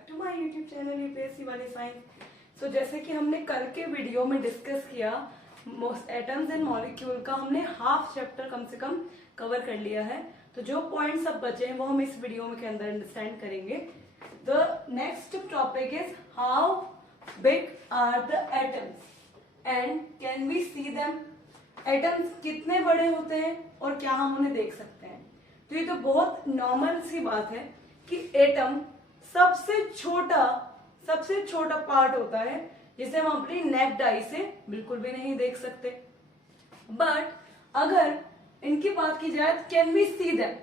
Back to my YouTube channel UPSC वाली science. जैसे कि हमने कल के वीडियो में डिस्कस किया, एटम्स एंड मॉलिक्यूल का हमने हाफ चैप्टर कम से कम कवर कर लिया है। तो जो पॉइंट्स अब बचे हैं वो हम इस वीडियो के अंदर अंडरस्टैंड करेंगे। The next topic is how big are the atoms and can we see them. Atoms कितने बड़े होते हैं और क्या हम उन्हें देख सकते हैं। तो ये तो बहुत नॉर्मल सी बात है कि एटम सबसे छोटा पार्ट होता है जिसे हम अपनी नेक्ड आई से बिल्कुल भी नहीं देख सकते। बट अगर इनकी बात की जाए कैन वी सी देम,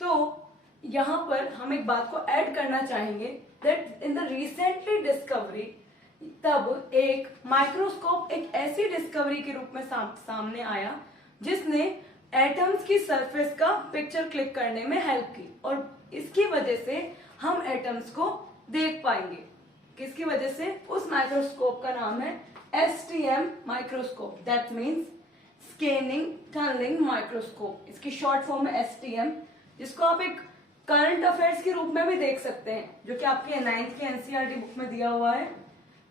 तो यहां पर हम एक बात को ऐड करना चाहेंगे that in the recently discovery, तब एक माइक्रोस्कोप एक ऐसी डिस्कवरी के रूप में सामने आया जिसने एटम्स की सरफेस का पिक्चर क्लिक करने में हेल्प की, और इसकी वजह से हम एटम्स को देख पाएंगे। किसकी वजह से? उस माइक्रोस्कोप का नाम है STM microscope, that means scanning tunnelling microscope. इसकी शॉर्ट फॉर्म है STM, जिसको आप एक करंट अफेयर्स के रूप में भी देख सकते हैं, जो कि आपके 9th की NCERT बुक में दिया हुआ है।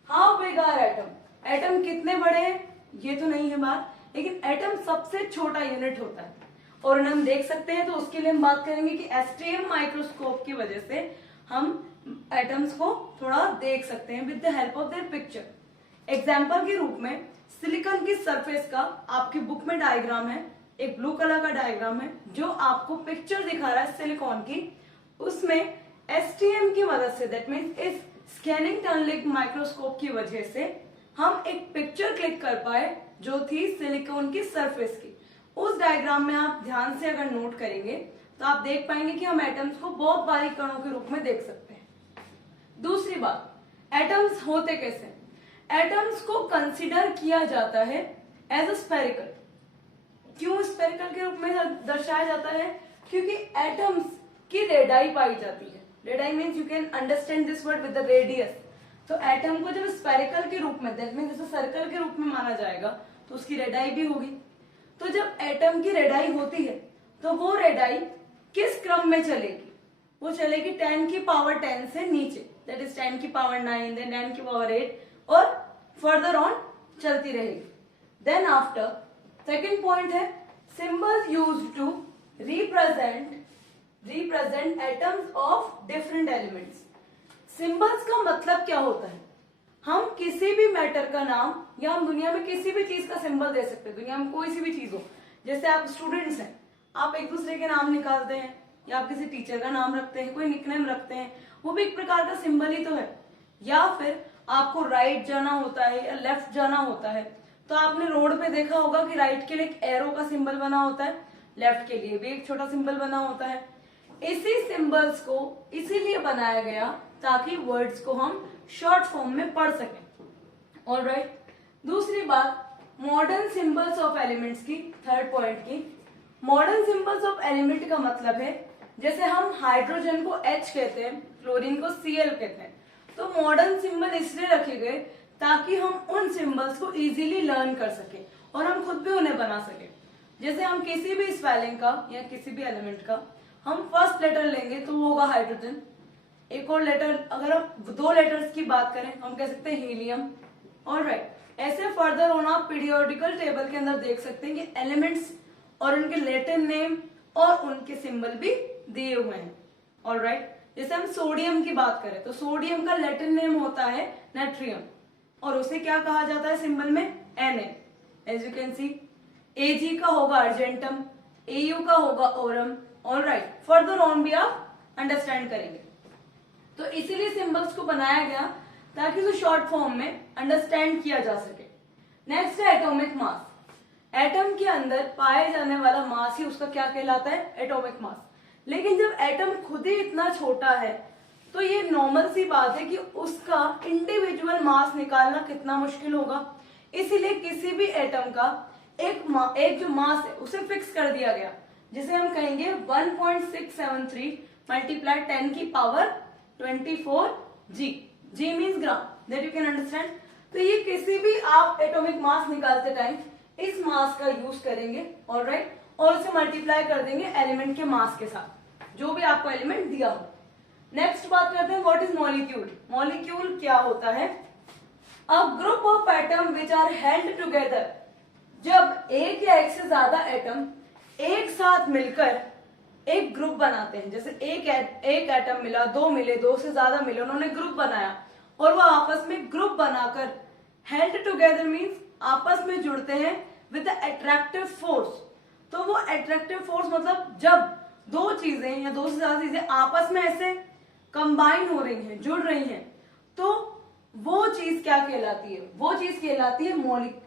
How big are atom, atom कितने बड़े हैं ये तो नहीं है बात, लेकिन एटम सबसे छोटा यूनिट होता है और उन्हें हम देख सकते हैं। तो उसके लिए हम बात करेंगे कि STM माइक्रोस्कोप की वजह से हम एटम्स को थोड़ा देख सकते हैं with the help of their picture. Example के रूप में सिलिकॉन की सरफेस का आपकी बुक में डायग्राम है, एक ब्लू कलर का डायग्राम है जो आपको पिक्चर दिखा रहा है सिलिकॉन की। उसमें STM की मदद से, दैट मीन्स इस स्कैनिंग टनलिंग माइक्रोस्कोप की वजह से हम एक पिक्चर क्लिक कर पाए जो थी सिलिकॉन की सरफेस की। उस डायग्राम में आप ध्यान से अगर नोट करेंगे तो आप देख पाएंगे कि हम एटम्स को बहुत बारीक कणों के रूप में देख सकते हैं। दूसरी बात, एटम्स होते कैसे? एटम्स को कंसीडर किया जाता है एज अ स्फेरिकल। क्यों स्फेरिकल के रूप में दर्शाया जाता है? क्योंकि एटम्स की रेडाई पाई जाती है। Radii means you can understand this word with the radius. तो एटम को जब स्फेरिकल के रूप में, दैट मीन्स जैसे सर्कल के रूप में माना जाएगा, तो उसकी रेडाई भी होगी। तो जब एटम की रेडाई होती है तो वो रेडाई किस क्रम में चलेगी? वो चलेगी 10 की पावर 10 से नीचे, दैट इज 10 की पावर 9, देन 10 की पावर 8 और फर्दर ऑन चलती रहेगी। देन आफ्टर सेकेंड पॉइंट है symbols used to represent atoms of different elements. Symbols का मतलब क्या होता है? हम किसी भी मैटर का नाम या हम दुनिया में किसी भी चीज का सिंबल दे सकते हैं। दुनिया में कोई सी भी चीज हो, जैसे आप स्टूडेंट्स हैं, आप एक दूसरे के नाम निकालते हैं या आप किसी टीचर का नाम रखते हैं, कोई निकनेम रखते हैं, वो भी एक प्रकार का सिंबल ही तो है। या फिर आपको राइट जाना होता है या लेफ्ट जाना होता है, तो आपने रोड पे देखा होगा कि राइट के लिए एक एरो का सिंबल बना होता है, लेफ्ट के लिए भी एक छोटा सिंबल बना होता है। इसी सिंबल्स को इसीलिए बनाया गया ताकि वर्ड्स को हम शॉर्ट फॉर्म में पढ़ सकें। ऑलराइट, दूसरी बात मॉडर्न सिंबल्स ऑफ एलिमेंट्स की, थर्ड पॉइंट की। मॉडर्न सिंबल्स ऑफ एलिमेंट का मतलब है जैसे हम हाइड्रोजन को H कहते हैं, क्लोरीन को Cl कहते हैं, तो मॉडर्न सिंबल इसलिए रखे गए ताकि हम उन सिंबल्स को इजीली लर्न कर सके और हम खुद भी उन्हें बना सके। जैसे हम किसी भी स्पेलिंग का या किसी भी एलिमेंट का हम फर्स्ट लेटर लेंगे तो वो होगा हाइड्रोजन। एक और लेटर, अगर हम 2 लेटर्स की बात करें हम कह सकते हैं हीलियम। ऑलराइट, ऐसे फर्दर होना पीरियोडिकल टेबल के अंदर देख सकते हैं कि एलिमेंट्स और उनके लैटिन नेम और उनके सिंबल भी दिए हुए हैं। ऑलराइट, जैसे हम सोडियम की बात करें तो सोडियम का लैटिन नेम होता है नाइट्रियम और उसे क्या कहा जाता है सिंबल में? Na, as you can see. Ag का होगा अर्जेंटम, Au का होगा ओरम। ऑलराइट, फर्दर ऑन भी आप अंडरस्टैंड करेंगे। तो इसीलिए सिंबल्स को बनाया गया ताकि उसे शॉर्ट फॉर्म में अंडरस्टैंड किया जा सके। नेक्स्ट है एटॉमिक मास। एटम के अंदर पाए जाने वाला मास ही उसका क्या कहलाता है? Atomic mass. लेकिन जब एटम खुद ही इतना छोटा है तो ये नॉर्मल सी बात है कि उसका इंडिविजुअल मास निकालना कितना मुश्किल होगा। इसीलिए किसी भी एटम का एक जो मास है उसे फिक्स कर दिया गया, जिसे हम कहेंगे 1.673 मल्टीप्लाई 10 की power 24 G। G means gram, that you can understand. तो ये किसी भी आप एटॉमिक मास निकालते टाइम इस मास का यूज करेंगे, ऑलराइट, और उसे मल्टीप्लाई कर देंगे एलिमेंट के मास के साथ, जो भी आपको एलिमेंट दिया हो। नेक्स्ट बात करते हैं व्हाट इज मॉलिक्यूल। मॉलिक्यूल क्या होता है? A group of atom which are held together. जब एक या एक से ज्यादा एटम एक साथ मिलकर एक ग्रुप बनाते हैं, जैसे एक एटम मिला, दो मिले, दो से ज्यादा मिले, उन्होंने ग्रुप बनाया और वो आपस में ग्रुप बनाकर हेल्ड टुगेदर मीन्स आपस में जुड़ते हैं विद द अट्रैक्टिव फोर्स। तो वो अट्रैक्टिव फोर्स मतलब जब दो चीजें या दो से ज्यादा चीजें आपस में ऐसे कंबाइन हो रही हैं, जुड़ रही हैं, तो वो चीज क्या कहलाती है? वो चीज कहलाती है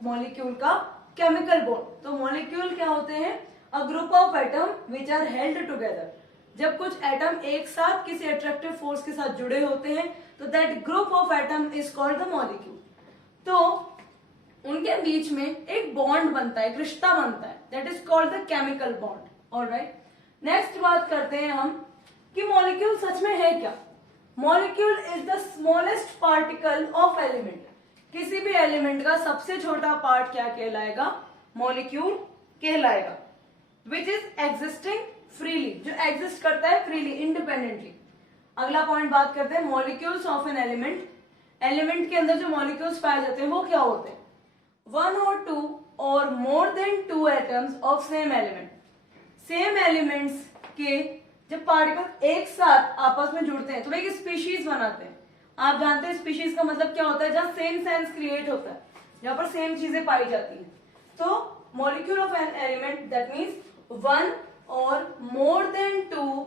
मॉलिक्यूल का केमिकल बॉन्ड। तो मॉलिक्यूल क्या होते हैं? A group of atom which are held together. जब कुछ एटम एक साथ किसी अट्रैक्टिव फोर्स के साथ जुड़े होते हैं तो that group of atom is called the molecule. तो उनके बीच में एक बॉन्ड बनता है, एक रिश्ता बनता है, that is called the chemical bond. Alright, next बात करते हैं हम कि मॉलिक्यूल सच में है क्या। Molecule is the smallest particle of element. किसी भी एलिमेंट का सबसे छोटा पार्ट क्या कहलाएगा? मॉलिक्यूल कहलाएगा। विच इज एग्जिस्टिंग फ्रीली, जो एग्जिस्ट करता है फ्रीली, इंडिपेंडेंटली। अगला पॉइंट बात करते हैं molecules of an element. Element के अंदर जो मॉलिक्यूल्स पाए जाते हैं वो क्या होते हैं? वन और टू और more than two atoms of same element. Same elements के जब पार्टिकल एक साथ आपस में जुड़ते हैं तो एक स्पीशीज बनाते हैं। आप जानते हैं स्पीशीज का मतलब क्या होता है? जहां सेम सेंस क्रिएट होता है, जहां पर सेम चीजें पाई जाती हैं। तो molecule of an element that means one or more than two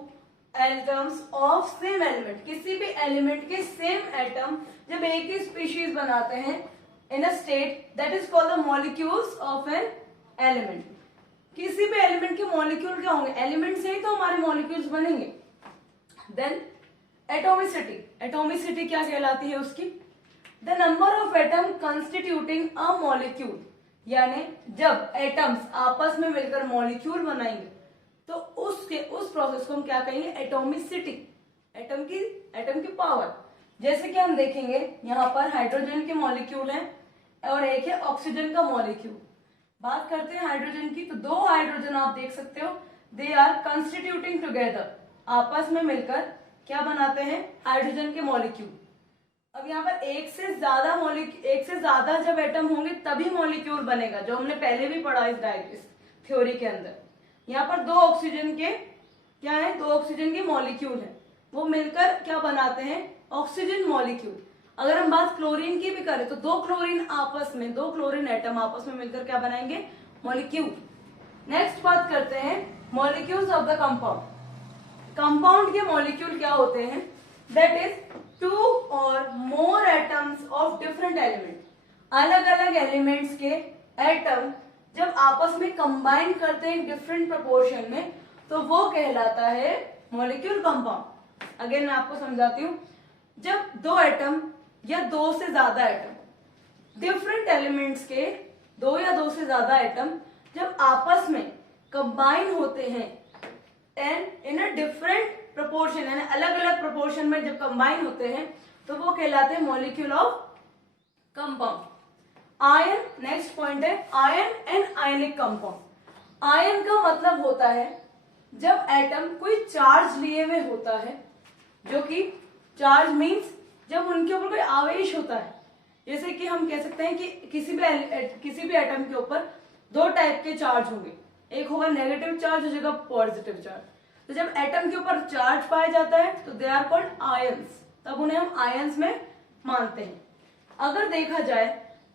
atoms of same element. किसी भी एलिमेंट के सेम एटम जब एक ही स्पीशीज बनाते हैं in a state, that is called the molecules of an element. किसी भी एलिमेंट के मॉलिक्यूल क्या होंगे? एलिमेंट से ही तो हमारे मॉलिक्यूल्स बनेंगे। Then atomicity. एटोमिसिटी क्या कहलाती है उसकी? The number of atom constituting a molecule. यानी जब एटम्स आपस में मिलकर मॉलिक्यूल बनाएंगे तो उस प्रोसेस को हम क्या कहेंगे? एटोमिसिटी। एटम की पावर। जैसे कि हम देखेंगे यहाँ पर हाइड्रोजन के मॉलिक्यूल हैं और एक है ऑक्सीजन का मॉलिक्यूल। बात करते हैं हाइड्रोजन की, तो दो हाइड्रोजन आप देख सकते हो, दे आर कंस्टिट्यूटिंग टुगेदर। आपस में मिलकर क्या बनाते हैं? हाइड्रोजन के मॉलिक्यूल। अब यहाँ पर एक से ज्यादा जब एटम होंगे तभी मॉलिक्यूल बनेगा, जो हमने पहले भी पढ़ा इस थ्योरी के अंदर। यहाँ पर दो ऑक्सीजन के मॉलिक्यूल हैं, वो मिलकर क्या बनाते हैं? Oxygen molecule. अगर हम बात क्लोरीन की भी करें तो दो क्लोरीन एटम आपस में मिलकर क्या बनाएंगे? मॉलिक्यूल। नेक्स्ट बात करते हैं molecules of the compound. Compound के मॉलिक्यूल क्या होते हैं? दैट इज टू और मोर एटम्स ऑफ डिफरेंट एलिमेंट। अलग अलग एलिमेंट्स के एटम जब आपस में कंबाइन करते हैं डिफरेंट प्रोपोर्शन में तो वो कहलाता है मॉलिक्यूल कंपाउंड। अगेन मैं आपको समझाती हूँ। जब दो एटम या दो से ज्यादा एटम, डिफरेंट एलिमेंट्स के दो या दो से ज्यादा एटम जब आपस में कंबाइन होते हैं and in a different proportion, यानी अलग अलग प्रोपोर्शन में जब कंबाइन होते हैं तो वो कहलाते हैं molecule of compound. Ion, next point है ion and ionic compound. Ion का मतलब होता है जब एटम कोई चार्ज लिए हुए होता है, जो कि चार्ज मीन्स जब उनके ऊपर कोई आवेश होता है। जैसे कि हम कह सकते हैं कि किसी भी एटम के ऊपर दो टाइप के चार्ज होंगे, एक होगा नेगेटिव चार्ज, हो जाएगा पॉजिटिव चार्ज। तो जब एटम के ऊपर चार्ज पाया जाता है तो दे आर कॉल्ड आयंस, तब उन्हें हम आयंस में मानते हैं। अगर देखा जाए,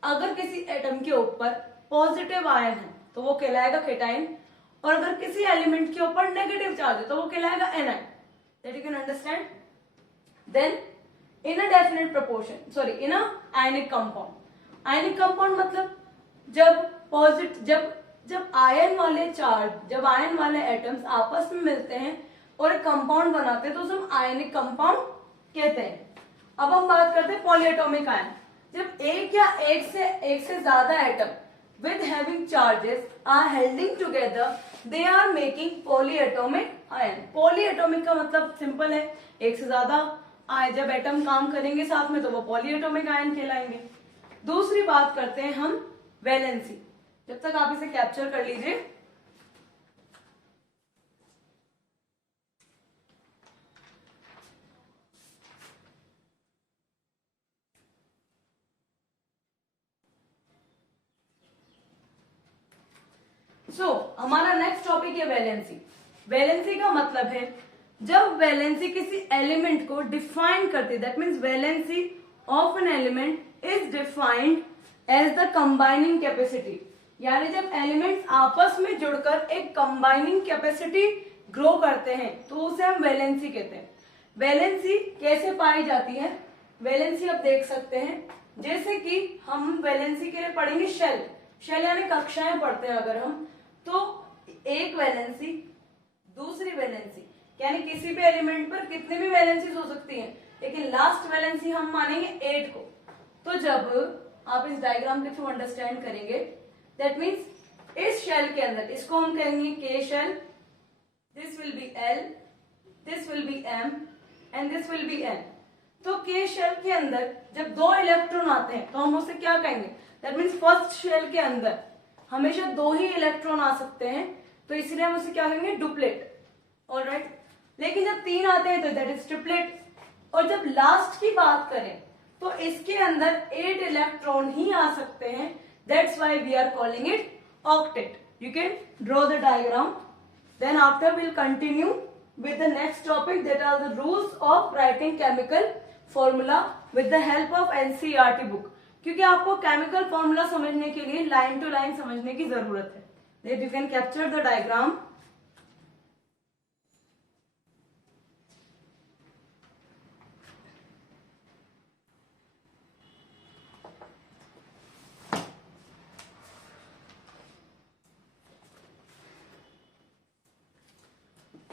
अगर किसी एटम के ऊपर पॉजिटिव आयन है तो वो कहलाएगा केटाइन, और अगर किसी एलिमेंट के ऊपर नेगेटिव चार्ज है तो वो कहलाएगा anion. That you can understand. Then in a definite proportion, in a ionic compound. Ionic compound मतलब जब आयन वाले एटम्स आपस में मिलते हैं और एक कंपाउंड बनाते हैं तो उसे हम आयनिक कंपाउंड कहते हैं। अब हम बात करते हैं पॉलीएटॉमिक आयन। जब एक से ज्यादा atom with having charges are holding together, they are making polyatomic ion. polyatomic का मतलब सिंपल है, एक से ज्यादा जब एटम काम करेंगे साथ में तो वो पॉलीएटॉमिक आयन कहलाएंगे। दूसरी बात करते हैं हम वैलेंसी। जब तक आप इसे कैप्चर कर लीजिए। हमारा नेक्स्ट टॉपिक है वैलेंसी। वैलेंसी का मतलब है जब वैलेंसी किसी एलिमेंट को डिफाइन करती है, that means valency of an element is defined as the combining capacity, यानी जब एलिमेंट्स आपस में जुड़कर एक कंबाइनिंग कैपेसिटी ग्रो करते हैं तो उसे हम वैलेंसी कहते हैं। वैलेंसी कैसे पाई जाती है? वैलेंसी आप देख सकते हैं, जैसे कि हम वैलेंसी के लिए पढ़ेंगे शेल, शेल यानी कक्षाएं पढ़ते हैं अगर हम, तो एक वैलेंसी, दूसरी वैलेंसी, यानी किसी भी एलिमेंट पर कितनी भी वैलेंसीज हो सकती हैं, लेकिन लास्ट वैलेंसी हम मानेंगे 8 को। तो जब आप इस डायग्राम के थ्रू अंडरस्टैंड करेंगे, दैट मीन्स इस शेल के अंदर इसको हम कहेंगे K shell, this will be L, this will be M and this will be N. तो के शेल के अंदर जब 2 इलेक्ट्रॉन आते हैं तो हम उसे क्या कहेंगे? दैट मीन्स फर्स्ट शेल के अंदर हमेशा 2 ही इलेक्ट्रॉन आ सकते हैं, तो इसलिए हम उसे क्या कहेंगे? डुप्लेट। ऑलराइट, लेकिन जब 3 आते हैं तो दैट इज ट्रिपलेट। और जब लास्ट की बात करें तो इसके अंदर 8 इलेक्ट्रॉन ही आ सकते हैं, that's why we are calling it octet. You can draw the diagram, then after will continue with the next topic, that are the rules of writing chemical formula with the help of NCERT book, क्योंकि आपको chemical formula समझने के लिए line to line समझने की जरूरत है। That you can capture the diagram.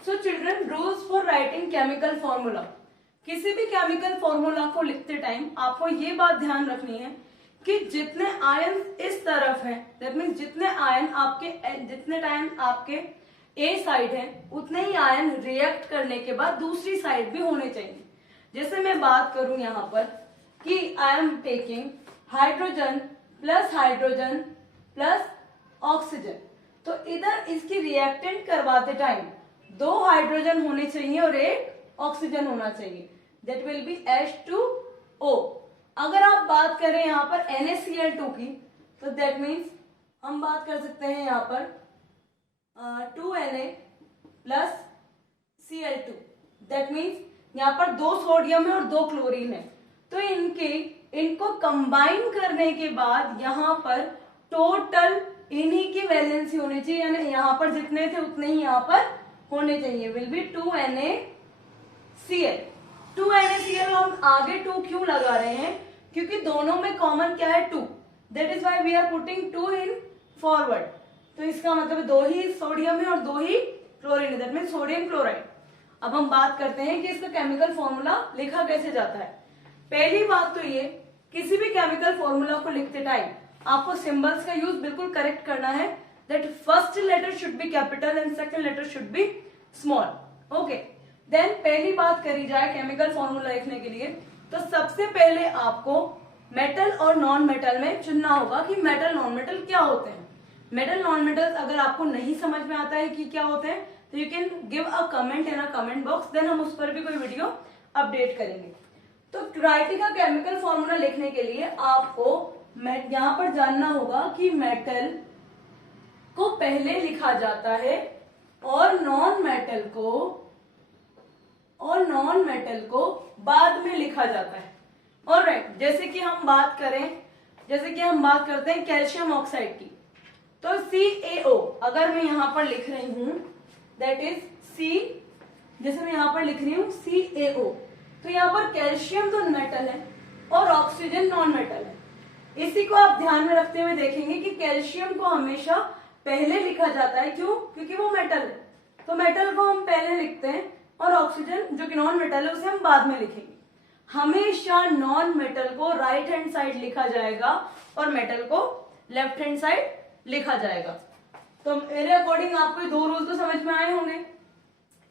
So children, rules for writing chemical formula. किसी भी केमिकल फॉर्मूला को लिखते टाइम आपको ये बात ध्यान रखनी है कि जितने आयन इस तरफ हैं, दैट मीन्स जितने टाइम आपके ए साइड है उतने ही आयन रिएक्ट करने के बाद दूसरी साइड भी होने चाहिए। जैसे मैं बात करूं यहाँ पर कि I am taking hydrogen plus oxygen, तो इधर इसकी रिएक्टेंट करवाते टाइम 2 हाइड्रोजन होने चाहिए और 1 ऑक्सीजन होना चाहिए, दैट विल बी H2O। अगर आप बात करें यहाँ पर NaCl2 की, तो दैट मीन्स हम बात कर सकते हैं यहाँ पर 2Na plus Cl2, that means यहाँ पर 2 सोडियम है और 2 क्लोरीन है, तो इनको कंबाइन करने के बाद यहाँ पर टोटल इन्हीं की वैलेंसी होनी चाहिए, यानी यहाँ पर जितने थे उतने ही यहाँ पर होने चाहिए, विल बी 2NaCl। 2NaCl हम आगे 2 क्यों लगा रहे हैं? क्योंकि दोनों में कॉमन क्या है? 2, that is why we are putting 2 in forward. तो इसका मतलब 2 ही सोडियम है और 2 ही क्लोरीन है, दैट मीन सोडियम क्लोराइड। अब हम बात करते हैं कि इसका केमिकल फॉर्मूला लिखा कैसे जाता है। पहली बात तो ये, किसी भी केमिकल फॉर्मूला को लिखते टाइम आपको सिंबल्स का यूज बिल्कुल करेक्ट करना है, that first letter should be capital and second letter should be small. Okay, then पहली बात करी जाए केमिकल फॉर्मूला लिखने के लिए, तो सबसे पहले आपको मेटल और नॉन मेटल में चुनना होगा कि मेटल नॉन मेटल क्या होते हैं। मेटल नॉन मेटल अगर आपको नहीं समझ में आता है कि क्या होते हैं, तो you can give a comment in a comment box, then हम उस पर भी कोई वीडियो अपडेट करेंगे। तो राइटिंग का केमिकल फॉर्मूला लिखने के लिए आपको यहाँ पर जानना होगा कि मेटल को पहले लिखा जाता है और नॉन मेटल को बाद में लिखा जाता है। ऑलराइट, जैसे कि हम बात करते हैं कैल्शियम ऑक्साइड की, तो CaO अगर मैं यहां पर लिख रही हूं, दैट इज C, जैसे मैं यहां पर लिख रही हूं CaO, तो यहां पर कैल्शियम तो मेटल है और ऑक्सीजन नॉन मेटल है। इसी को आप ध्यान में रखते हुए देखेंगे कि कैल्शियम को हमेशा पहले लिखा जाता है, क्यों? क्योंकि वो मेटल है, तो मेटल को हम पहले लिखते हैं और ऑक्सीजन जो कि नॉन मेटल है उसे हम बाद में लिखेंगे। हमेशा नॉन मेटल को राइट हैंड साइड लिखा जाएगा और मेटल को लेफ्ट हैंड साइड लिखा जाएगा। तो मेरे अकॉर्डिंग आपको 2 रूल तो समझ में आए होंगे।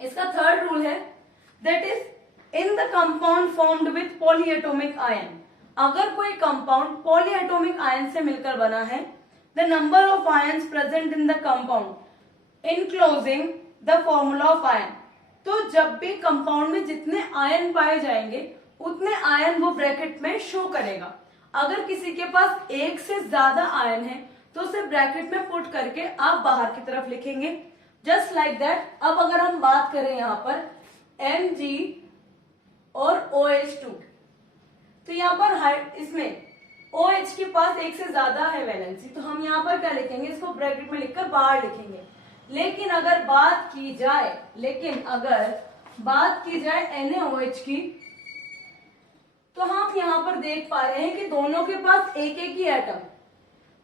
इसका थर्ड रूल है, that is in the compound formed with polyatomic ion. अगर कोई कंपाउंड पॉलीएटॉमिक आयन से मिलकर बना है, the number of ions present in the compound enclosing the formula of ion. तो जब भी कंपाउंड में जितने आयन पाए जाएंगे उतने आयन वो ब्रैकेट में शो करेगा। अगर किसी के पास 1 से ज्यादा आयन है तो उसे ब्रैकेट में पुट करके आप बाहर की तरफ लिखेंगे, जस्ट लाइक दैट। अब अगर हम बात करें यहाँ पर Mg और OH2, तो यहाँ पर इसमें OH के पास एक से ज्यादा है वैलेंसी, तो हम यहाँ पर क्या लिखेंगे, इसको ब्रैकेट में लिखकर बाहर लिखेंगे। लेकिन अगर बात की जाए NaOH की, तो हम यहाँ पर देख पा रहे हैं कि दोनों के पास एक एक ही एटम,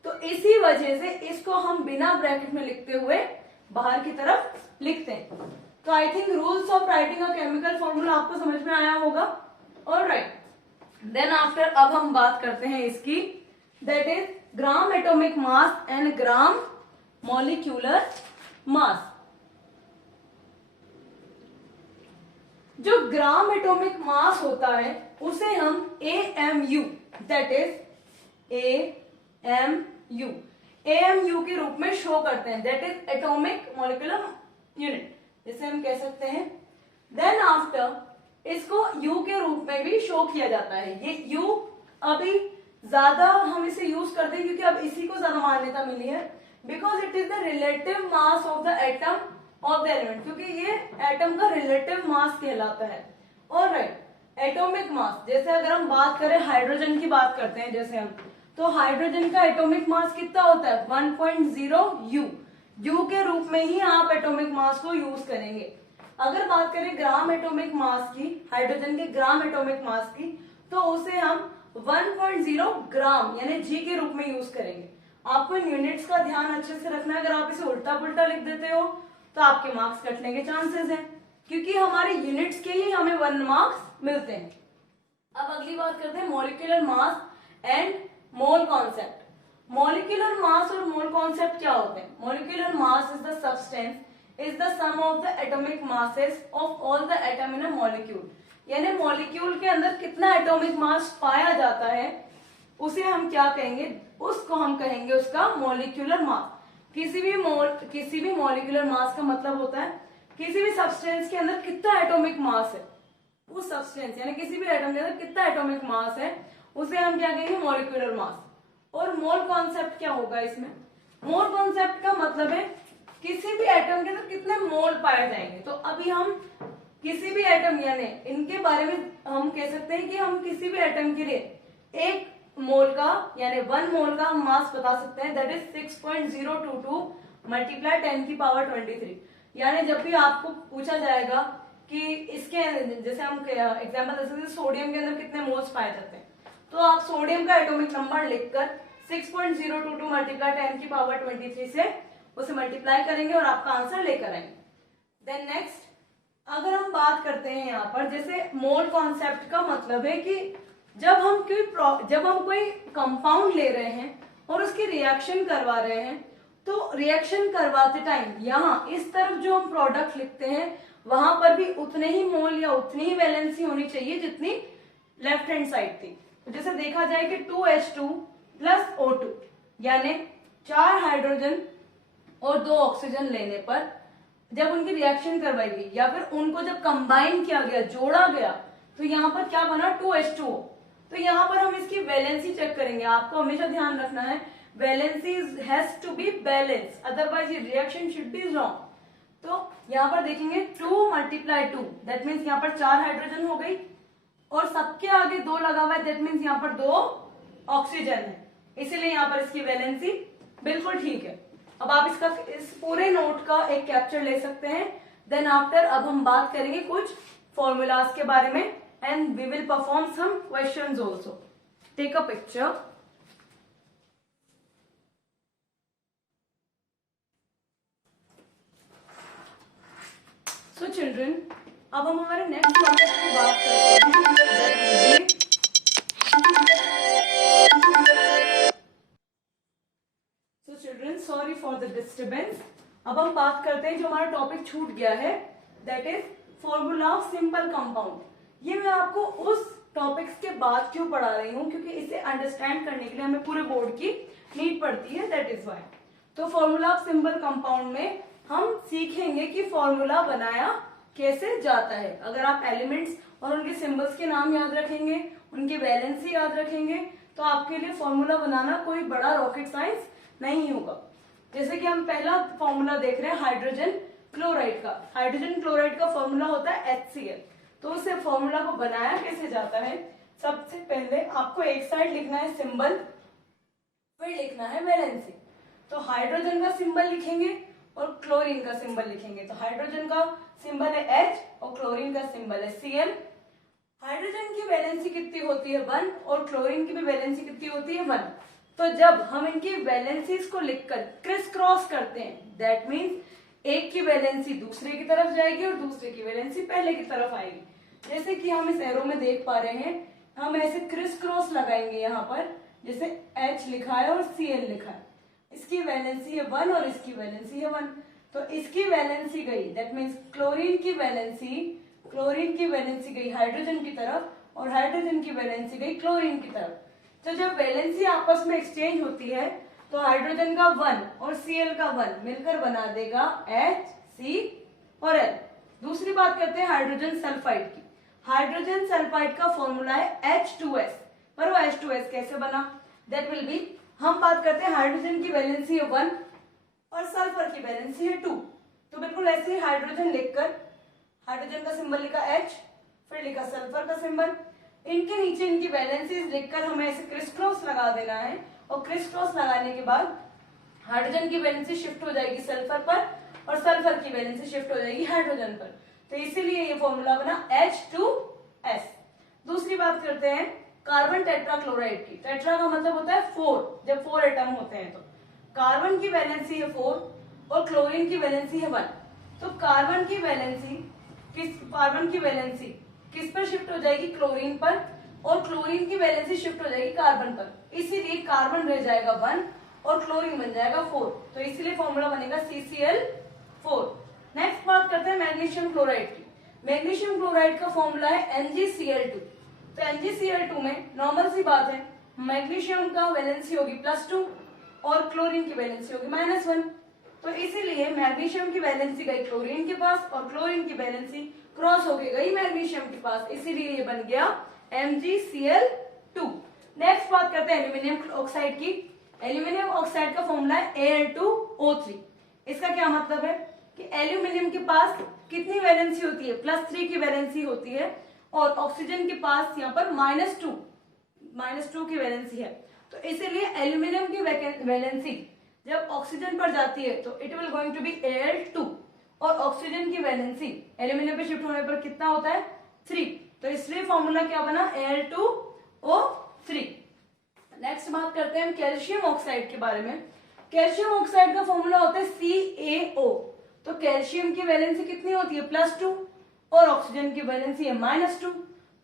तो इसी वजह से इसको हम बिना ब्रैकेट में लिखते हुए बाहर की तरफ लिखते हैं। तो I think rules of writing a chemical formula आपको समझ में आया होगा। ऑलराइट, देन आफ्टर अब हम बात करते हैं इसकी, that is gram atomic mass and gram molecular mass. जो ग्राम एटॉमिक मास होता है उसे हम AMU, दैट इज AMU के रूप में शो करते हैं, that is atomic molecular unit, जिसे हम कह सकते हैं। देन आफ्टर इसको U के रूप में भी शो किया जाता है। ये U अभी ज्यादा हम इसे यूज करते हैं क्योंकि अब इसी को ज्यादा मान्यता मिली है, because it is the relative mass of the atom of the element, क्योंकि ये एटम का रिलेटिव मास कहलाता है। ऑलराइट, एटॉमिक मास, जैसे अगर हम बात करें हाइड्रोजन की बात करते हैं जैसे हम, तो हाइड्रोजन का एटॉमिक मास कितना होता है 1.0 U। U के रूप में ही आप एटॉमिक मास को यूज करेंगे। अगर बात करें ग्राम एटॉमिक मास की, हाइड्रोजन के ग्राम एटॉमिक मास की, तो उसे हम 1.0 ग्राम यानी G के रूप में यूज करेंगे। आपको इन यूनिट्स का ध्यान अच्छे से रखना है, अगर आप इसे उल्टा पुल्टा लिख देते हो तो आपके मार्क्स कटने के चांसेस हैं, क्योंकि हमारे यूनिट्स के ही हमें 1 मार्क्स मिलते हैं। अब अगली बात करते हैं molecular mass and mole concept. Molecular mass और मोल कॉन्सेप्ट क्या होते हैं? Molecular mass is the substance is the sum of the atomic masses of all the atom in a molecule, यानी मॉलिक्यूल के अंदर कितना एटॉमिक मास पाया जाता है उसे हम क्या कहेंगे, उसको हम कहेंगे उसका मॉलिक्यूलर मास। किसी भी मॉलिक्यूलर मास का मतलब होता है किसी भी सब्सटेंस के अंदर कितना एटॉमिक मास है, उस सब्सटेंस यानी किसी भी एटम के अंदर कितना एटॉमिक मास है उसे हम क्या कहेंगे मॉलिक्यूलर मास। और मोल कॉन्सेप्ट क्या होगा इसमें? मोल कॉन्सेप्ट का मतलब है किसी भी एटम के अंदर कितने मोल पाए जाएंगे। तो अभी हम किसी भी एटम यानी इनके बारे में हम कह सकते हैं कि हम किसी भी एटम के लिए एक मोल का यानी 1 मोल का हम मास बता सकते हैं, दैट इज 6.022 मल्टीप्लाई 10 की पावर 23। यानी जब भी आपको पूछा जाएगा कि इसके जैसे हम एग्जांपल दे सकते हैं सोडियम के अंदर कितने मोल्स पाए जाते हैं, तो आप सोडियम का एटॉमिक नंबर लिखकर 6.022 मल्टीप्लाई 10 की पावर 23 से उसे मल्टीप्लाई करेंगे और आपका आंसर लेकर आएंगे। देन नेक्स्ट अगर हम बात करते हैं यहाँ पर, जैसे मोल कॉन्सेप्ट का मतलब है कि जब हम कोई कंपाउंड ले रहे हैं और उसकी रिएक्शन करवा रहे हैं, तो रिएक्शन करवाते टाइम यहाँ इस तरफ जो हम प्रोडक्ट लिखते हैं वहां पर भी उतने ही मोल या उतनी ही वैलेंसी होनी चाहिए जितनी लेफ्ट हैंड साइड थी। तो जैसे देखा जाए कि 2H2 प्लस O2 यानी 4 हाइड्रोजन और 2 ऑक्सीजन लेने पर जब उनकी रिएक्शन करवाई गई या फिर उनको जब कंबाइन किया गया, जोड़ा गया, तो यहाँ पर क्या बना 2H2O। तो यहाँ पर हम इसकी वैलेंसी चेक करेंगे। आपको हमेशा ध्यान रखना है valency has to be balance, otherwise ये रिएक्शन शुड बी रॉन्ग। तो यहाँ पर देखेंगे 2 मल्टीप्लाई 2 दैट मीन्स यहाँ पर 4 हाइड्रोजन हो गई और सबके आगे 2 लगा हुआ है, दैट मीन्स यहाँ पर 2 ऑक्सीजन है, इसीलिए यहाँ पर इसकी वैलेंसी बिल्कुल ठीक है। अब आप इस पूरे नोट का एक कैप्चर ले सकते हैं। देन आफ्टर अब हम बात करेंगे कुछ फॉर्मूलाज के बारे में and we will perform some questions also. Take a picture. So children, अब हम हमारे नेक्स्ट टॉपिक की बात करते हैं। So children, sorry for the disturbance. अब हम बात करते हैं जो हमारा टॉपिक छूट गया है, that is formula of simple compound. ये मैं आपको उस टॉपिक्स के बाद क्यों पढ़ा रही हूँ, क्योंकि इसे अंडरस्टैंड करने के लिए हमें पूरे बोर्ड की नीड पड़ती है, दैट इज व्हाई। तो फॉर्मूला ऑफ सिंपल कंपाउंड में हम सीखेंगे कि फॉर्मूला बनाया कैसे जाता है। अगर आप एलिमेंट्स और उनके सिंबल्स के नाम याद रखेंगे, उनकी वैलेंसी याद रखेंगे, तो आपके लिए फॉर्मूला बनाना कोई बड़ा रॉकेट साइंस नहीं होगा। जैसे कि हम पहला फॉर्मूला देख रहे हैं हाइड्रोजन क्लोराइड का। हाइड्रोजन क्लोराइड का फॉर्मूला होता है HCl। तो उस फॉर्मूला को बनाया कैसे जाता है, सबसे पहले आपको एक साइड लिखना है सिंबल, फिर लिखना है वैलेंसी। तो हाइड्रोजन का सिंबल लिखेंगे और क्लोरीन का सिंबल लिखेंगे। तो हाइड्रोजन का सिंबल है H और क्लोरीन का सिंबल है Cl। हाइड्रोजन की वैलेंसी कितनी होती है 1 और क्लोरीन की भी वैलेंसी कितनी होती है 1। तो जब हम इनकी वैलेंसीज को लिखकर क्रिस क्रॉस करते हैं, दैट मीन्स एक की वैलेंसी दूसरे की तरफ जाएगी और दूसरे की वैलेंसी पहले की तरफ आएगी। जैसे कि हम इस एरो में देख पा रहे हैं, हम ऐसे क्रिस क्रॉस लगाएंगे यहाँ पर, जैसे H लिखा है और Cl लिखा है। इसकी वैलेंसी है 1 और इसकी वैलेंसी है 1। तो इसकी वैलेंसी गई, दैट मीन्स क्लोरीन की वैलेंसी गई हाइड्रोजन की तरफ और हाइड्रोजन की वैलेंसी गई क्लोरीन की तरफ। तो जब वैलेंसी आपस में एक्सचेंज होती है तो हाइड्रोजन का 1 और Cl का 1 मिलकर बना देगा HC और L। दूसरी बात करते हैं हाइड्रोजन सल्फाइड की। हाइड्रोजन सल्फाइड का फॉर्मूला है H2S। पर वो H2S कैसे बना, दैट विल बी, हम बात करते हैं हाइड्रोजन की वैलेंसी है 1 और सल्फर की वैलेंसी है 2। तो बिल्कुल ऐसे ही हाइड्रोजन लिखकर हाइड्रोजन का सिंबल लिखा H, फिर लिखा सल्फर का सिंबल, इनके नीचे इनकी वैलेंसीज लिखकर हमें ऐसे क्रिस क्रॉस लगा देना है। और क्रिस क्रॉस लगाने के बाद हाइड्रोजन की वैलेंसी शिफ्ट हो जाएगी सल्फर पर और सल्फर की वैलेंसी शिफ्ट हो जाएगी हाइड्रोजन पर। तो इसीलिए ये फॉर्मूला बना H2S। दूसरी बात करते हैं कार्बन टेट्राक्लोराइड की। टेट्रा का मतलब होता है 4, जब 4 एटम होते हैं। तो कार्बन की वैलेंसी है 4 और क्लोरीन की वैलेंसी है 1। तो कार्बन की वैलेंसी किस पर शिफ्ट हो जाएगी, क्लोरीन पर, और क्लोरीन की वैलेंसी शिफ्ट हो जाएगी कार्बन पर। इसीलिए कार्बन रह जाएगा 1 और क्लोरीन बन जाएगा 4। तो इसीलिए फॉर्मूला बनेगा CCl4। नेक्स्ट बात करते हैं मैग्नीशियम क्लोराइड की। मैग्नीशियम क्लोराइड का फॉर्मूला है MgCl2। तो MgCl2 में नॉर्मल सी बात है, मैग्नीशियम का वैलेंसी होगी +2 और क्लोरीन की वैलेंसी होगी -1। तो इसीलिए मैग्नीशियम की वैलेंसी गई क्लोरीन के पास और क्लोरीन की वैलेंसी क्रॉस होके गई मैग्नीशियम के पास, इसीलिए ये बन गया MgCl2। नेक्स्ट बात करते हैं एल्यूमिनियम ऑक्साइड की। एल्यूमिनियम ऑक्साइड का फॉर्मूला है Al2O3। इसका क्या मतलब है कि एल्यूमिनियम के पास कितनी वैलेंसी होती है, +3 की वैलेंसी होती है और ऑक्सीजन के पास यहाँ पर -2 की वैलेंसी है। तो इसीलिए एल्यूमिनियम की वैलेंसी जब ऑक्सीजन पर जाती है तो it will going to be Al2 और ऑक्सीजन की वैलेंसी एल्यूमिनियम पे शिफ्ट होने पर कितना होता है 3। तो इसलिए फॉर्मूला क्या बना Al2O3। नेक्स्ट बात करते हैं हम कैल्शियम ऑक्साइड के बारे में। कैल्शियम ऑक्साइड का फॉर्मूला होता है CaO। तो कैल्शियम की वैलेंसी कितनी होती है +2 और ऑक्सीजन की वैलेंसी है -2।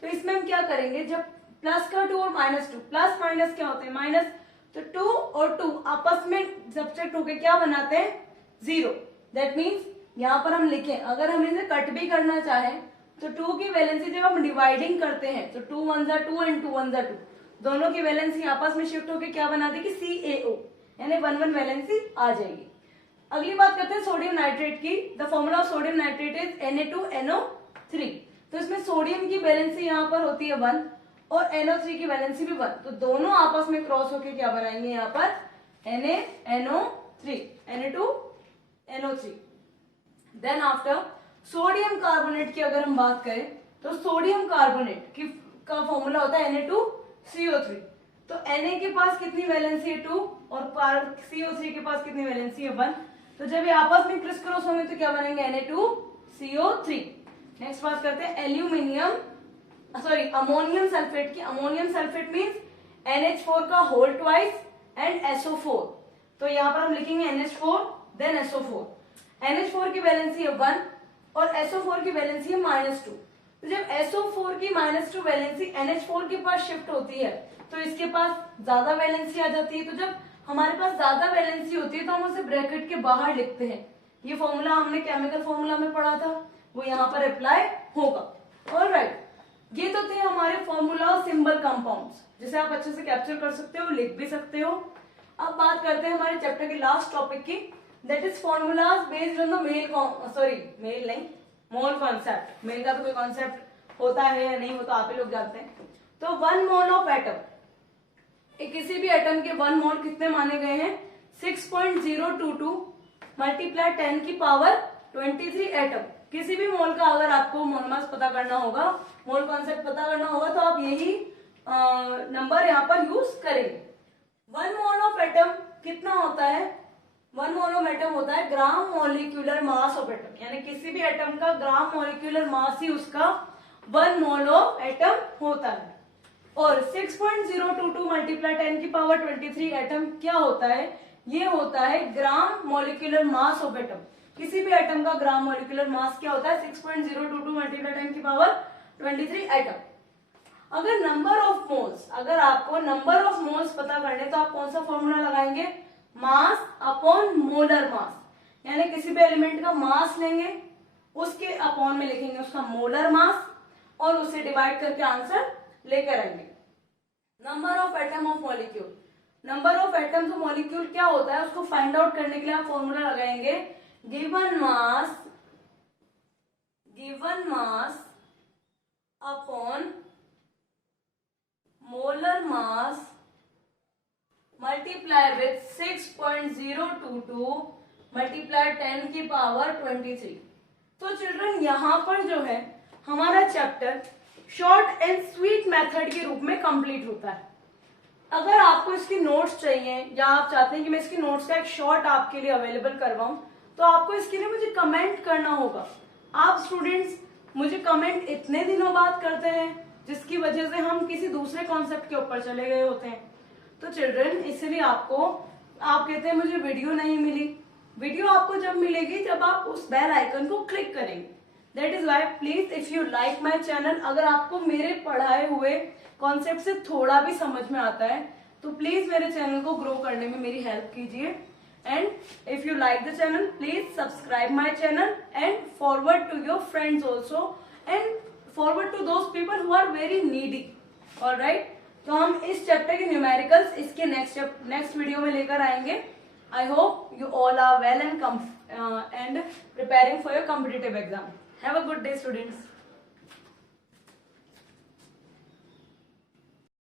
तो इसमें हम क्या करेंगे, जब प्लस का 2 और -2, प्लस माइनस क्या होते हैं माइनस, तो 2 और 2 आपस में सब्ट्रैक्ट होके क्या बनाते हैं 0। दैट मीन्स यहाँ पर हम लिखें, अगर हम इसे कट भी करना चाहें तो 2 की वैलेंसी जब हम डिवाइडिंग करते हैं तो 2 1 2 एंड 2 1 2, दोनों की वैलेंसी आपस में शिफ्ट होके क्या बना देगी CaO, यानी 1 1 वैलेंसी आ जाएगी। अगली बात करते हैं सोडियम नाइट्रेट की। The formula of sodium nitrate is Na2NO3। तो इसमें सोडियम की वैलेंसी यहाँ पर होती है 1 और NO3 की वैलेंसी भी 1। तो दोनों आपस में क्रॉस होके क्या बनाएंगे यहाँ पर Na2NO3। Then after sodium carbonate की अगर हम बात करें तो सोडियम कार्बोनेट का फॉर्मूला होता है Na2CO3। तो Na के पास कितनी वैलेंसी है 2 और CO3 के पास कितनी वैलेंसी है 1। तो जब ये आपस में क्रिस क्रॉस होंगे तो क्या बनेंगे Na2CO3। नेक्स्ट बात करते हैं अमोनियम सल्फेट की। अमोनियम सल्फेट मीन्स NH4 का होल ट्वाइस एंड SO4। तो यहाँ पर हम लिखेंगे NH4 देन SO4। NH4 की वैलेंसी है 1 और SO4 की वैलेंसी है -2। तो जब SO4 की -2 वैलेंसी NH4 के पास शिफ्ट होती है तो इसके पास ज्यादा वैलेंसी आ जाती है। तो जब हमारे पास ज्यादा वैलेंसी होती है तो हम उसे ब्रैकेट के बाहर लिखते हैं। ये फॉर्मूला हमने केमिकल फॉर्मूला में पढ़ा था, वो यहाँ पर अप्लाई होगा। ऑलराइट, ये तो थे हमारे फॉर्मूला और सिंबल कंपाउंड्स, जिसे आप अच्छे से कैप्चर कर सकते हो, लिख भी सकते हो। अब बात करते हैं हमारे चैप्टर के लास्ट टॉपिक की, that is formulas based on the mole concept. मेल का तो कोई कॉन्सेप्ट होता है या नहीं, वो तो आप ही लोग जानते हैं। तो 1 मोल ऑफ एटम, किसी भी एटम के 1 मोल कितने माने गए हैं 6.022 मल्टीप्लाई 10 की पावर 23 एटम। किसी भी मोल का अगर आपको मोल मास पता करना होगा, मोल कॉन्सेप्ट पता करना होगा, तो आप यही नंबर यहाँ पर यूज करेंगे। 1 मोल ऑफ एटम कितना होता है? 1 मोल ऑफ एटम होता है gram molecular mass of atom, यानी किसी भी एटम का ग्राम मॉलिक्यूलर मास ही उसका 1 मोल ऑफ एटम होता है। और 6.022 मल्टीप्लाई 10 की पावर 23 एटम क्या होता है? ये होता है gram molecular mass of atom. किसी भी एटम का ग्राम मॉलिक्यूलर मास क्या होता है? 6.022 मल्टीप्लाई 10 की पावर 23 एटम। अगर नंबर ऑफ मोल्स, अगर आपको नंबर ऑफ मोल्स पता करने तो आप कौन सा फॉर्मूला लगाएंगे? मास अपॉन मोलर मास, यानी किसी भी एलिमेंट का मास लेंगे, उसके अपॉन में लिखेंगे उसका मोलर मास और उसे डिवाइड करके आंसर लेकर आएंगे। Number of atom of molecule, number of atoms of molecule क्या होता है उसको फाइंड आउट करने के लिए आप फॉर्मूला लगाएंगे given mass upon molar mass multiply with 6.022 multiply 10 की पावर 23। तो चिल्ड्रन यहाँ पर जो है हमारा chapter short and sweet method के रूप में कंप्लीट होता है। अगर आपको इसकी नोट्स चाहिए या आप चाहते हैं कि मैं इसकी नोट्स का एक शॉर्ट आपके लिए अवेलेबल करवाऊं, तो आपको इसके लिए मुझे कमेंट करना होगा। आप स्टूडेंट्स मुझे कमेंट इतने दिनों बाद करते हैं जिसकी वजह से हम किसी दूसरे कॉन्सेप्ट के ऊपर चले गए होते हैं। तो चिल्ड्रन इसलिए आप कहते हैं मुझे वीडियो नहीं मिली। वीडियो आपको जब मिलेगी जब आप उस बेल आइकन को क्लिक करेंगे। That is why please if you like my channel, अगर आपको मेरे पढ़ाए हुए कॉन्सेप्ट से थोड़ा भी समझ में आता है तो प्लीज मेरे चैनल को ग्रो करने में मेरी हेल्प कीजिए। And if you like the channel please subscribe my channel and forward to your friends also and forward to those people who are very needy. Alright, तो हम इस चैप्टर के न्यूमेरिकल्स इसके नेक्स्ट वीडियो में लेकर आएंगे। I hope you all are well and preparing for your competitive exam. Have a good day, students.